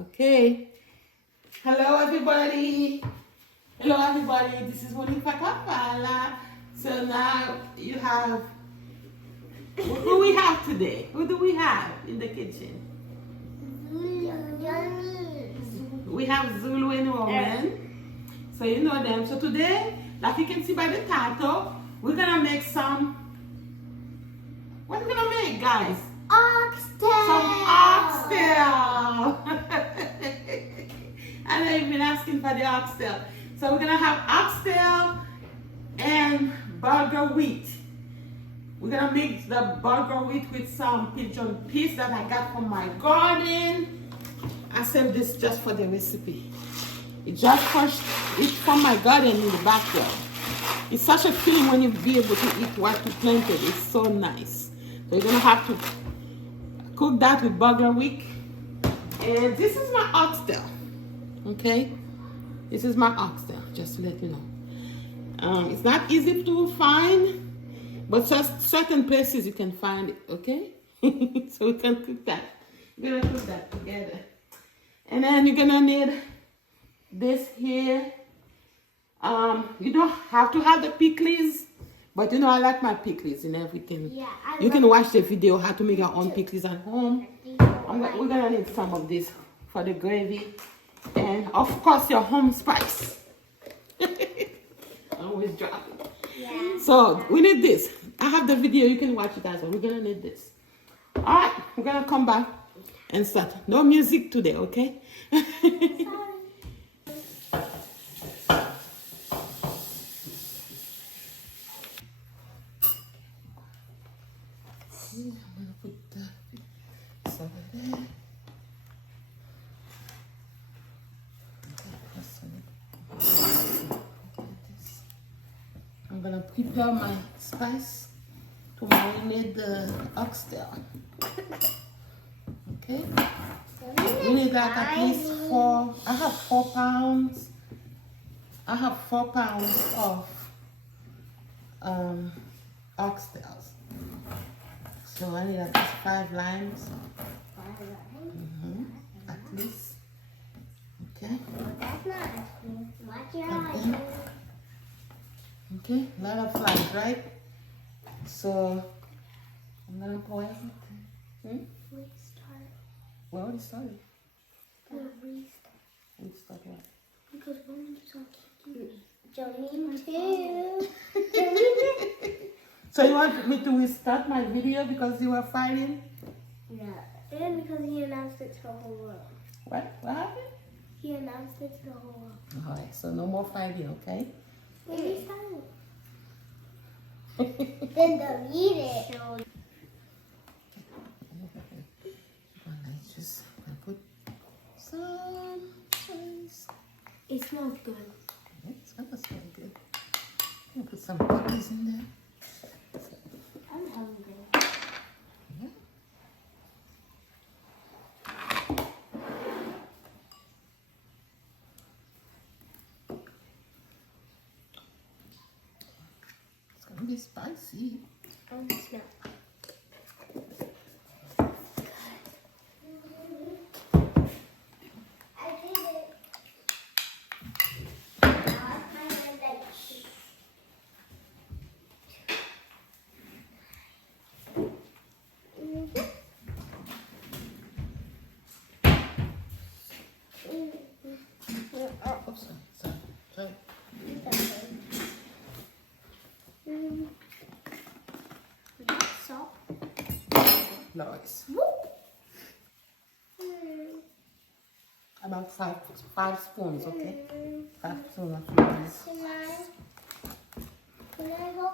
Okay. Hello, everybody. Hello, everybody. This is Monica Kapala. So now you have. Who do we have today? Who do we have in the kitchen? We have Zulu and Roman. So you know them. So today, like you can see by the title, we're gonna make some. What are we gonna make, guys? Oxtail. Some oxtail. I know you've been asking for the oxtail. So we're gonna have oxtail and bulgur wheat. We're gonna mix the bulgur wheat with some pigeon peas that I got from my garden. I saved this just for the recipe. It's from my garden in the backyard. It's such a feeling when you be able to eat what you planted. It's so nice. So you're gonna have to cook that with bulgur wheat. And this is my oxtail. Okay? This is my oxtail, just to let you know. It's not easy to find, but just certain places you can find it, okay? So we can cook that. We're gonna cook that together. And then you're gonna need this here. You don't have to have the pickles, but you know I like my pickles and everything. Yeah, you can watch the video how to make your own pickles at home. We're gonna need some of this for the gravy, and of course your home spice. I always drop it. Yeah. So we need this. I have the video. You can watch it as well. We're gonna need this. All right, we're gonna come back and start. No music today, okay? I'm gonna put this over there. I'm gonna prepare my spice to marinate the oxtail. Okay? We need like at least 4. I have 4 pounds. I have 4 pounds of oxtails. So I need at least 5 limes. At least. Okay. That's not asking. Watch your Okay. eyes. Okay, a lot of limes, right? So I'm gonna pour everything. Restart. We already started. Restart. We start what? Because one keeps on kicking me. Jolene too. So you want me to restart my video because you were fighting? No. And because he announced it to the whole world. What? What happened? He announced it to the whole world. Alright, so no more fighting, okay? Restart. Then delete it. Just gonna put some spice. It smells good. It's gonna smell good. I'm gonna put some pickles in there. I'm hungry. Yeah. It's gonna be spicy. I want to smell. I did it. Oops, sorry. Salt. Nice. About five spoons, okay? 5 spoons of rice. Can I go?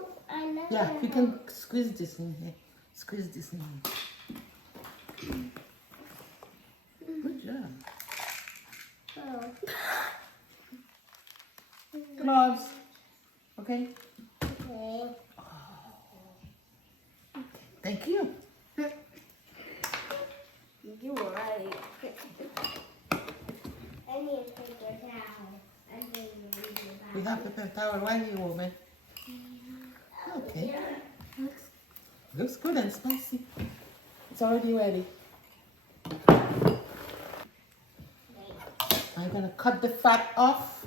Yeah, you can squeeze this in here. Squeeze this in here. Good job. Oh. Gloves. Okay? Okay. Thank you. You were right. I need a paper towel. We have the paper towel right here, woman. Okay. Looks good and spicy. It's already ready. I'm gonna cut the fat off.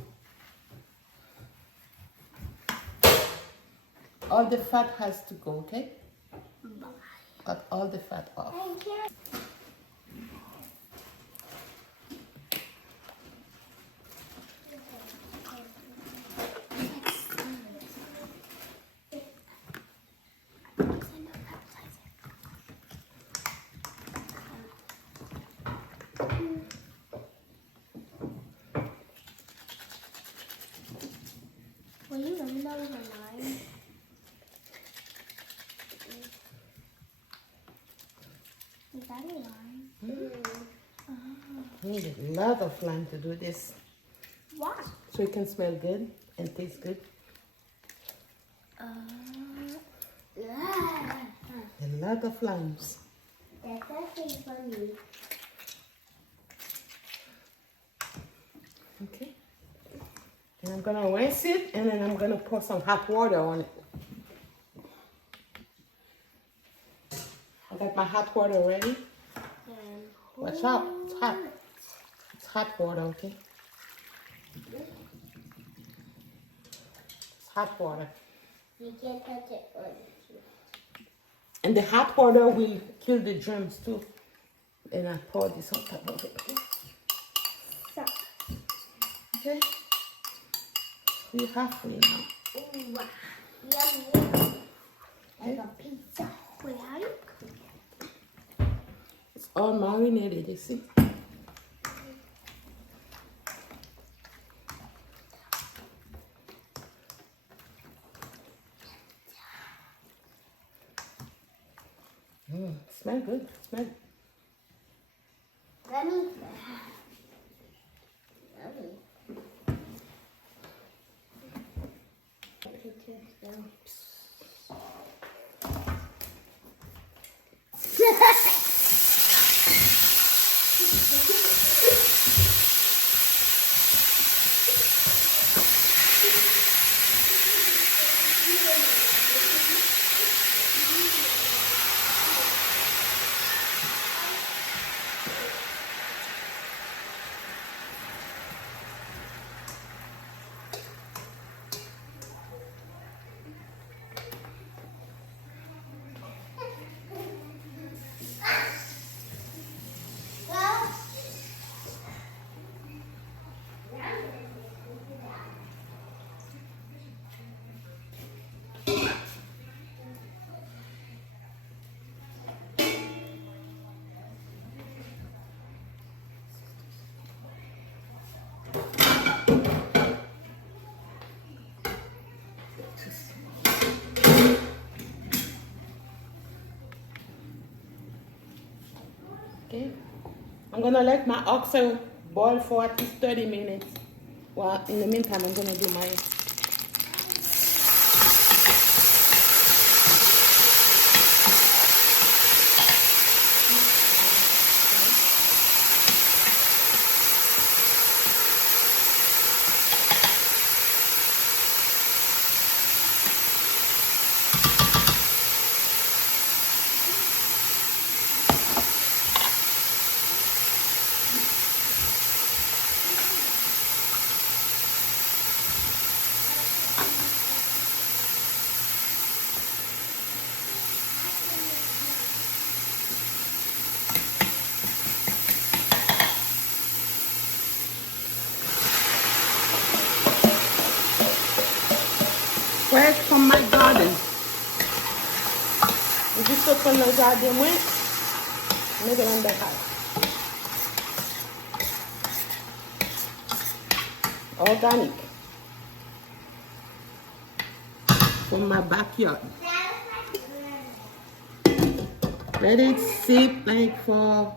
All the fat has to go, okay? Cut all the fat off. Will you let me know when I'm lying? Is that a line? You need a lot of lime to do this. Why? So it can smell good and taste good. Yeah. A lot of limes. That's actually funny. Okay. And I'm gonna rinse it and then I'm gonna pour some hot water on it. I got my hot water ready. Watch out, it's hot. It's hot water, okay? It's hot water. You can't touch it. And the hot water will kill the germs too. And I pour this on top of it. Stop. Okay? We're halfway now. Ooh, yummy. Like a pizza. Wait, how do you cook it? It's all marinated, you see? Smell good. Smell. Yummy. Yummy. Okay. I'm gonna let my oxtail boil for at least 30 minutes. Well, in the meantime, I'm gonna do my fresh from my garden. Gusto ko ng garden mo, maybe on the house. Organic. From my backyard. Let it sit like for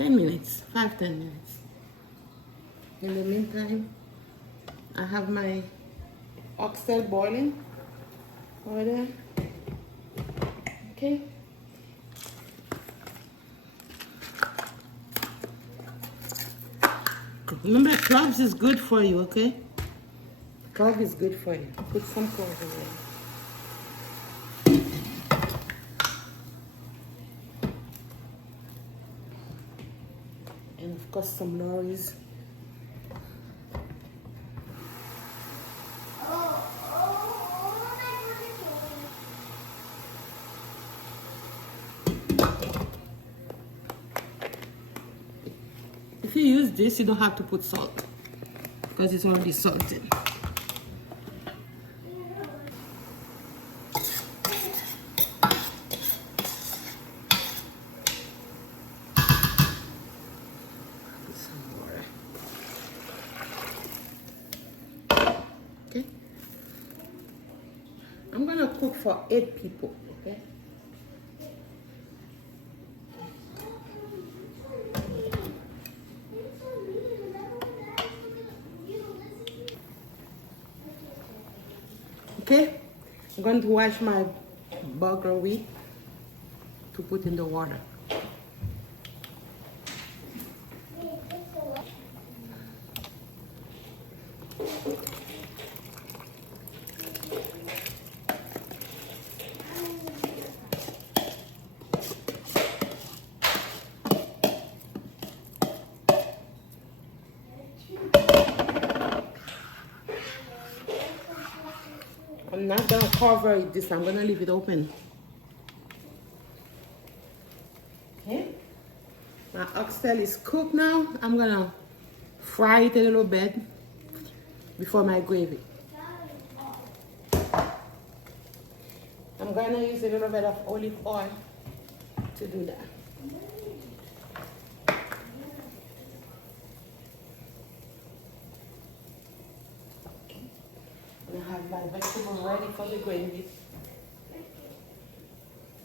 10 minutes, 5-10 minutes. In the meantime, I have my oxtail boiling over there. Okay. Remember, cloves is good for you, okay? Clove is good for you. Put some cloves in there. And of course some lorries. If you use this, you don't have to put salt because it's already salted. Put some more. Okay. I'm gonna cook for 8 people. Okay. Okay, I'm going to wash my bulgur wheat to put in the water. I'm not gonna cover this, I'm gonna leave it open. Okay, my oxtail is cooked now. I'm gonna fry it a little bit before my gravy. I'm gonna use a little bit of olive oil to do that. I have my vegetable ready for the gravy.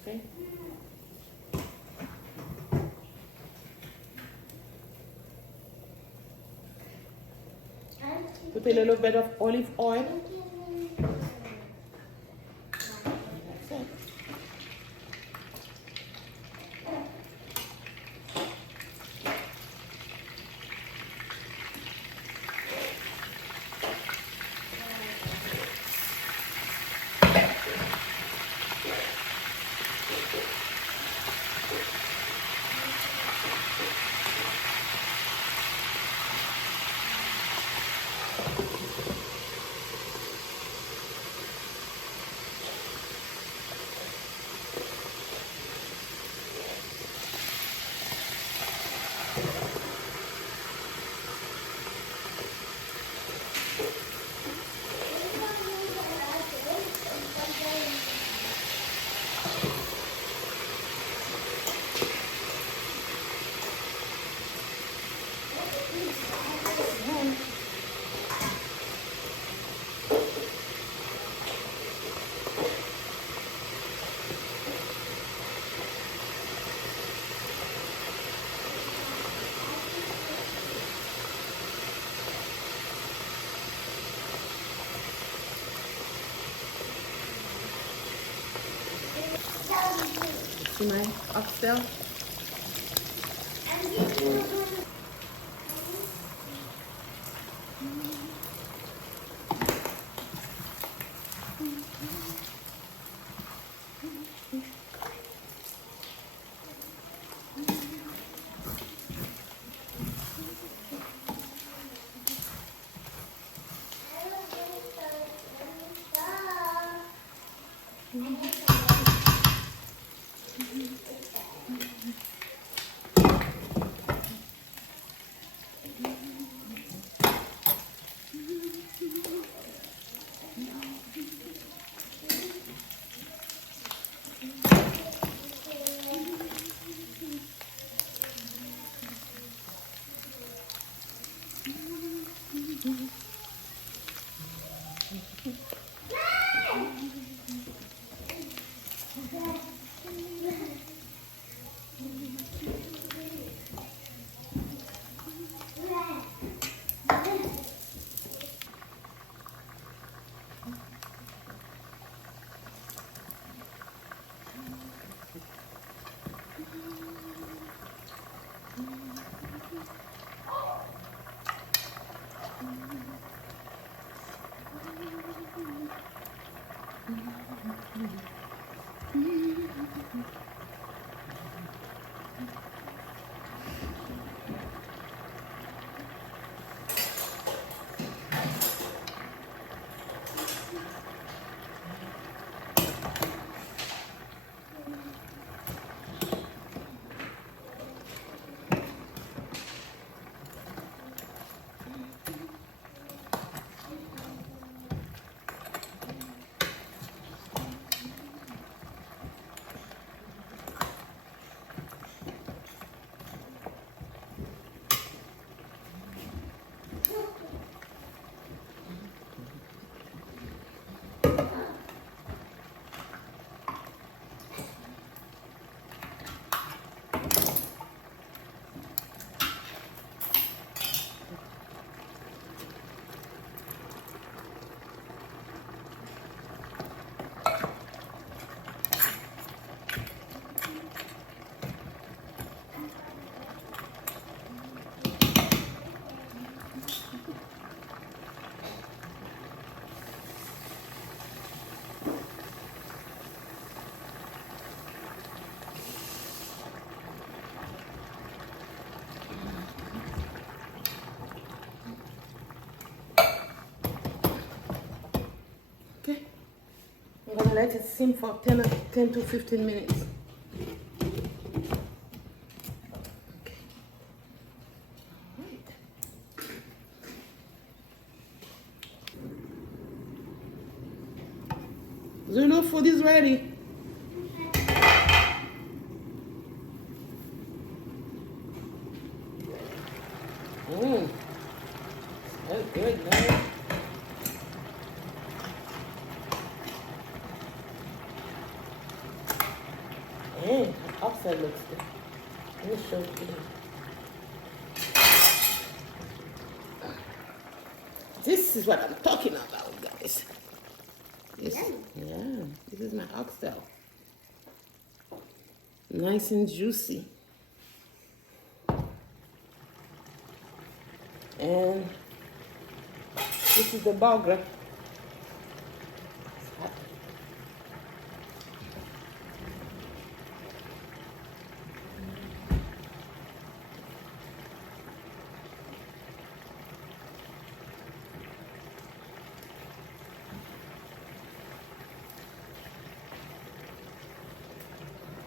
Okay. Put a little bit of olive oil. That's it. See my oxtail? let it simmer for 10 to 15 minutes. Okay. All right. Zuno, food is ready. That's good, man. And Oxtail looks good. Let me show you. This is what I'm talking about, guys. This, yeah, this is my oxtail. Nice and juicy. And this is the bulgur.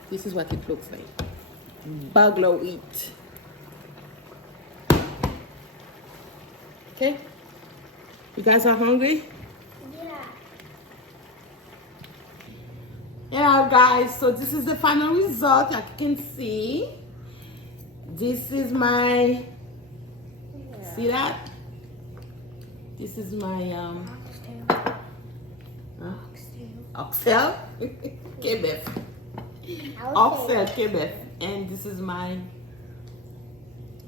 This is what it looks like. Bulgur wheat. Okay? You guys are hungry? Yeah. Yeah, guys, so this is the final result. As you can see, this is my, see that? This is my oxtail, kebab. Oxtail kebab, and this is my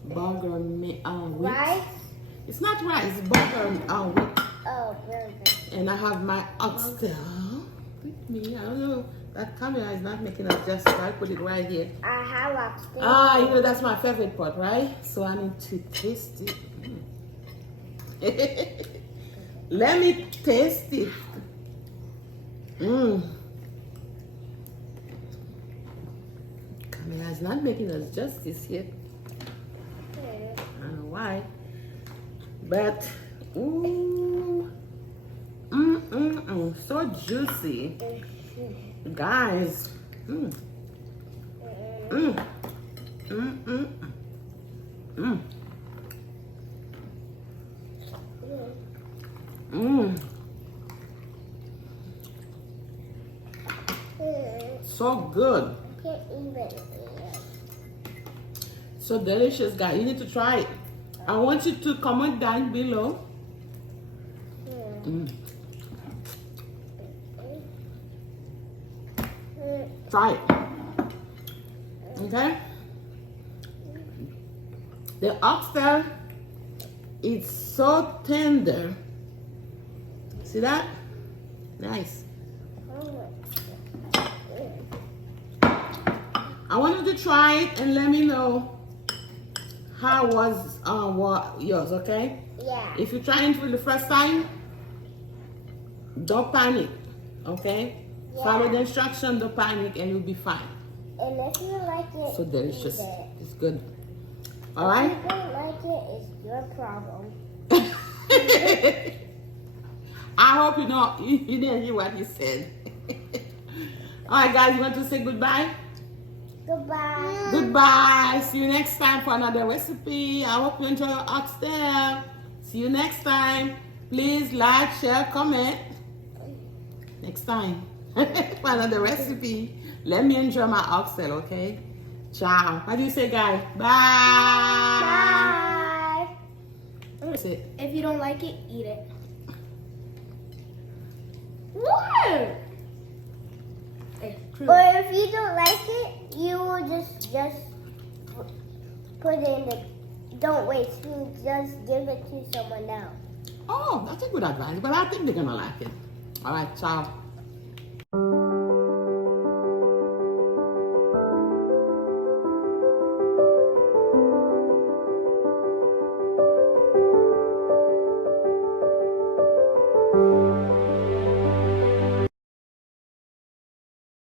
bulgur wheat. Rice? It's not rice, it's bulgur wheat. Oh, really good. And I have my oxtail with me. I don't know, that camera is not making it just right. Put it right here. I have oxtail. Ah, you know that's my favorite part, right? So I need to taste it. Let me taste it. Camera is not making us justice yet. I don't know why. But, ooh, so juicy, guys. So good. Can't even. So delicious, guys. You need to try it. I want you to comment down below. Try it. Okay? The oxtail is so tender. See that? Nice. I want you to try it and let me know how was yours, okay? Yeah. If you're trying for the first time, don't panic, okay? Yeah. Follow the instruction, don't panic, and you'll be fine. And if you like it, So delicious. eat it. It's good. All right? If you don't like it, it's your problem. I hope you didn't hear what he said. All right, guys, you want to say goodbye? Goodbye. Goodbye. See you next time for another recipe. I hope you enjoy your oxtail. See you next time. Please like, share, comment. Next time for another recipe. Let me enjoy my oxtail, okay? Ciao. How do you say, guys? Bye. Bye. That's it. If you don't like it, eat it. What? Or if you don't like it, you will just put it in the. Don't waste. You just give it to someone else. Oh, that's a good advice, but I think they're gonna like it. All right, ciao.